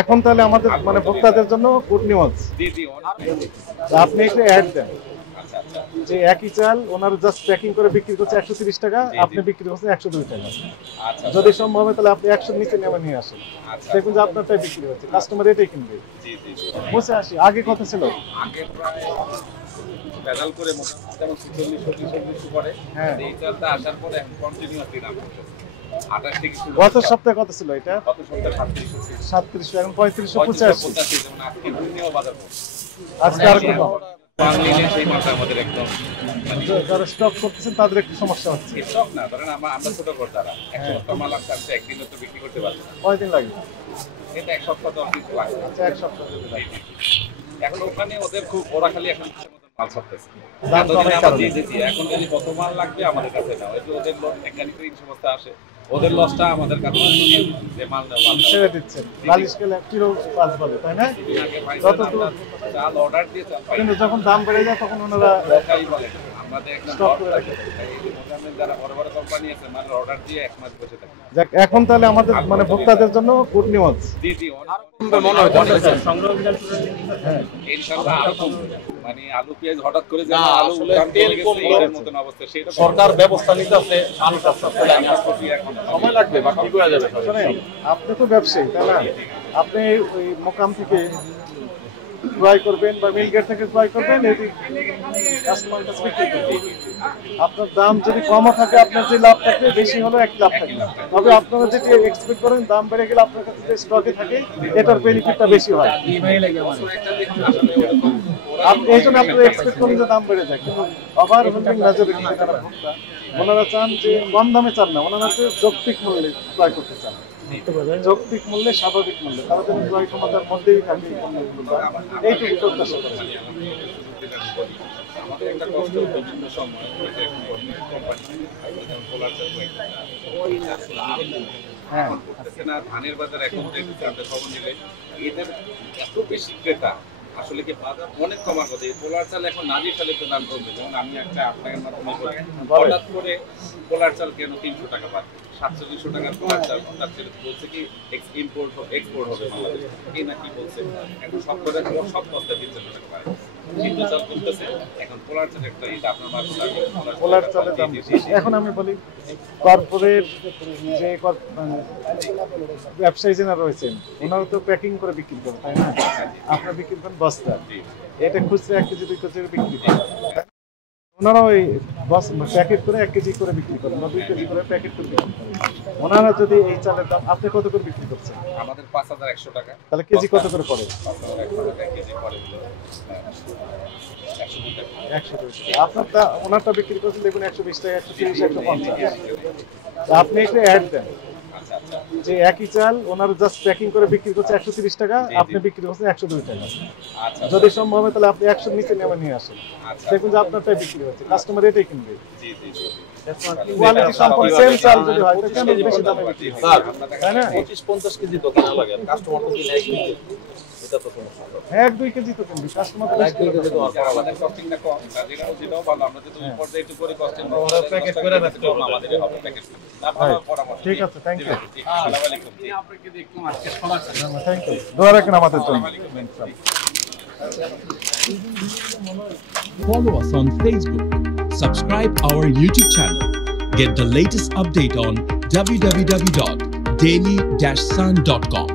এখন তাহলে আমাদের মানে ভোক্তাদের জন্য গুড নিউজ। আপনি একটু অ্যাড দেন যে একই চাল ওনারা জাস্ট প্যাকিং করে বিক্রি করছে 130 টাকা, আপনি বিক্রি করছেন 102 টাকা। যদি সম্ভব হয় তাহলে আপনি 100 নিচে নেমে নিয়ে আসেন, দেখুন যে আপনারটাই বিক্রি হচ্ছে, কাস্টমার এটাই কিনবে। বসে আসি, আগে কত ছিল? আগে প্রায় পেডাল করে মোটামুটি যেমন 46 করে, এই চালটা আসার পরে এখন কন্টিনিউয়াসলি দাম করতেছে। 28 থেকে শুরু। গত সপ্তাহে কত ছিল এটা? গত সপ্তাহে 3700, এখন 3585। যেমন আজকে দুনিয়াও বাজার করছে। আজকে আর কত? বাংলাদেশে সেই মাত্রা আমাদের একদম যারা স্টক করতেছেন তাদের একটু সমস্যা হচ্ছে। স্টক না, ধরেন আমরা ছোট করতারা 100 বস্তা মাল আসছে একদিনে তো বিক্রি করতে পারবে না। কয়দিন লাগে? এটা এক সপ্তাহ 10 দিন লাগে। আচ্ছা, এক সপ্তাহ লাগে। এখন ওখানে ওদের খুব ওরা খালি এখন ইচ্ছে মতো মাল ছাড়তেছে। দাম তো অনেক আমরা দিয়ে দিয়েছি, এখন যদি কত মাল লাগবে আমাদের কাছে নাও, এই যে ওদের লোক একগাড়িতে 300 বস্তা আসে, ওদের লসটা আমাদের কাছে যে মাল দাও মাল ছেড়ে দিচ্ছেন। 40 কিলো কিলো 5 বলে, তাই না? যত চাল অর্ডার দিয়ে চাল পাই, কিন্তু যখন দাম বেড়ে যায় তখন ওনারা ওটাই বলে আমাদের একটা স্টক করে রাখে। যারা বড় বড় কোম্পানি আছে মাল অর্ডার দিয়ে এক মাস বসে থাকে। যাক, এখন তাহলে আমাদের মানে ভোক্তাদের জন্য গুড নিউজ। জি জি, মনে হয় সংগ্রহ অভিযান শুরু হয়েছে। হ্যাঁ, ইনশাআল্লাহ আরো কমবে। মানে আলু পেঁয়াজ হঠাৎ করে যেন আলু দাম কমে গেছে এর মতন অবস্থা, সেটা সরকার ব্যবস্থা নিতে আছে। আলুটা সময় লাগবে বা কি করা যাবে? আপনি তো ব্যবসায়ী, তাই না? আপনি ওই মোকাম থেকে ক্রয় করবেন বা মিল গেট থেকে ক্রয় করবেন, এটি কাস্টমার কাছে বিক্রি করবেন। আপনার দাম যদি কমও থাকে, আপনার যে লাভ থাকবে বেশি হলো এক লাভ থাকে। তবে আপনারা যেটি এক্সপেক্ট করেন দাম বেড়ে গেলে আপনার কাছে যে স্টকে থাকে এটার বেনিফিটটা বেশি হয়। আপনি এই জন্য আপনারা এক্সপেক্ট করেন যে দাম বেড়ে যায়, কিন্তু ওভার হোল্ডিং মেজরিটি যারা ভোক্তা ওনারা চান যে কম দামে চান না, ওনারা হচ্ছে যৌক্তিক মূল্যে ক্রয় করতে চান। যৌক্তিক মূল্যে, স্বাভাবিক মূল্যে, তারা যেন ক্রয় ক্ষমতার মধ্যেই থাকে এইটুকু প্রত্যাশা করে। আমাদের একটা কষ্ট বিভিন্ন সময় না, ধানের বাজার এখন খবর নিলে এদের এত বেশি ক্রেতা, আসলে কি বাজার অনেক কমার কথা। এই পোলার চাল এখন নাজির সালে তো দাম কমবে। যেমন আমি একটা আপনাদের মাধ্যমে বলি, হঠাৎ করে পোলার চাল কেন 300 টাকা পাচ্ছে, 700 টাকার পোলার চাল তার ছেলে বলছে কি এক্সপোর্ট হবে বাংলাদেশ, এই না কি বলছে। এখন সব করে সব বস্তা 300 টাকা পায়, কিন্তু চাল করতেছে এখন পোলার চাল একটা এটা আপনার পোলার চালের দাম বেশি। এখন আমি বলি কর্পোরেট যে ব্যবসায়ী যারা রয়েছেন ওনারা তো প্যাকিং করে বিক্রি করেন, তাই না? আপনারা বিক্রি করেন বস্তা, এটা খুচরা 1 কেজি 2 কেজি বিক্রি করেন। ওনারা ওই প্যাকেট করে 1 কেজি করে বিক্রি করেন বা 2 কেজি করে প্যাকেট করে বিক্রি করেন। ওনারা যদি এই চালের দাম আপনি কত করে বিক্রি করছেন? আমাদের 5100 টাকা। তাহলে কেজি কত করে পড়ে? 5100 টাকা কেজি পড়ে 102 টাকা। আপনারটা ওনারটা বিক্রি করছেন দেখুন 120 টাকা, 130, 150। আপনি একটু অ্যাড দেন যে একই চাল ওনারা জাস্ট প্যাকিং করে বিক্রি করছে 130 টাকা, আপনি বিক্রি করছেন 102 টাকা। যদি সম্ভব হয় তাহলে আপনি 100 নিচে নেমে নিয়ে আসেন, দেখুন যে আপনারটাই বিক্রি হচ্ছে, কাস্টমার এটাই কিনবে। কোয়ালিটি সম্পূর্ণ সেম চাল যদি হয় তো কেন বেশি দামে বিক্রি হয়, তাই না? 25-50 কেজি তো কেনা লাগে, কাস্টমার তো কিনে 1 কেজি, এটা তো সমস্যা। 1-2 কেজি তো কিনবে কাস্টমার, তো 1-2 কেজি তো আমাদের কস্টিংটা কম, যেটাও ভালো। আমরা যদি ওই পর্যায়ে একটু করে কস্টিং প্যাকেট করে রাখতে হবে, আমাদের হবে প্যাকেট। ঠিক আছে, থ্যাংক ইউ। আসসালামু আলাইকুম। আপনাকে একটু আজকে শোনা থ্যাংক ইউ, দোয়া রাখেন আমাদের জন্য। Follow us on Facebook. Subscribe our YouTube channel. Get the latest update on www.daily-sun.com.